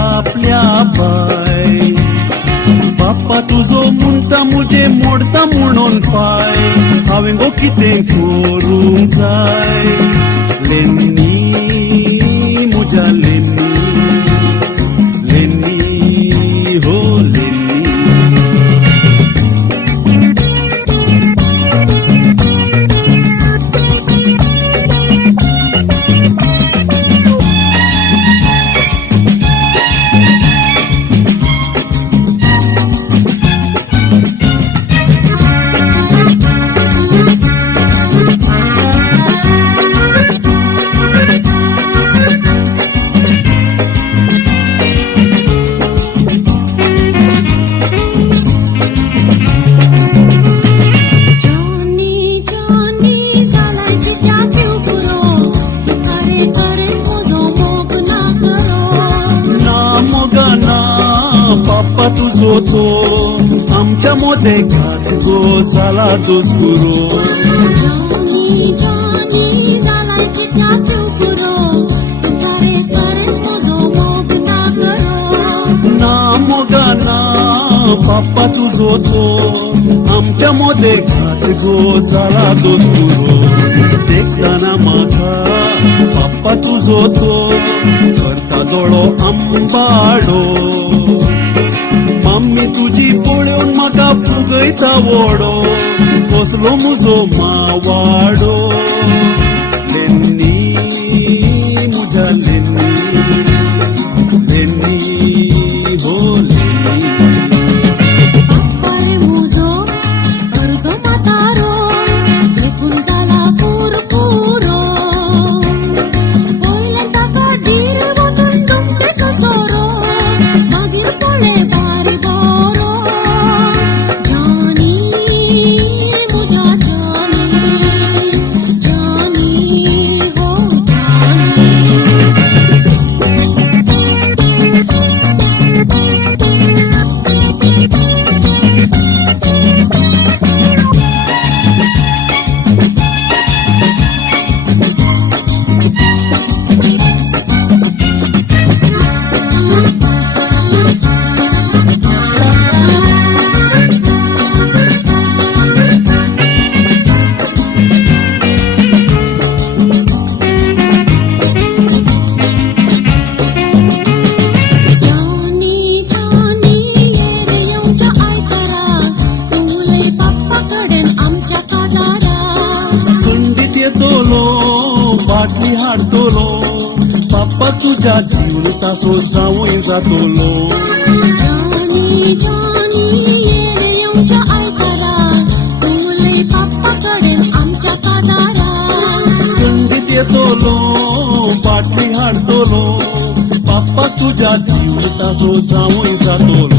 आपल्या पाय बाप्पा तुझो म्हणटा मुझे मोडता म्हणून पाय हांवें गो कितें करूंक जाय लेन्नी म्हज्या लेन्नी लेन्नी हो लेन्नी बाप्पा तुझो तो आमच्या मोदेकात गो जाला दोस्कुरो ना मोगा ना बाप्पा तुझो तो आमच्या मोदेकात गो जाला दोस्कुरो देखताना म्हाका बाप्पा तुझो तो करता दोळो आंबाडो मम्मी तुझी पळोवन म्हाका फुगयता वडो कसलो म्हजो मावाडो लेन्नी म्हज्या लेन्नी लेन्नी हो बाटली हाडतलो बाप्पा तुझ्या जीवन तासो जावूय जातलो थंडीत येतलो बाटली हाडतलो बाप्पा तुझ्या जीवन तासो जावूय जातलो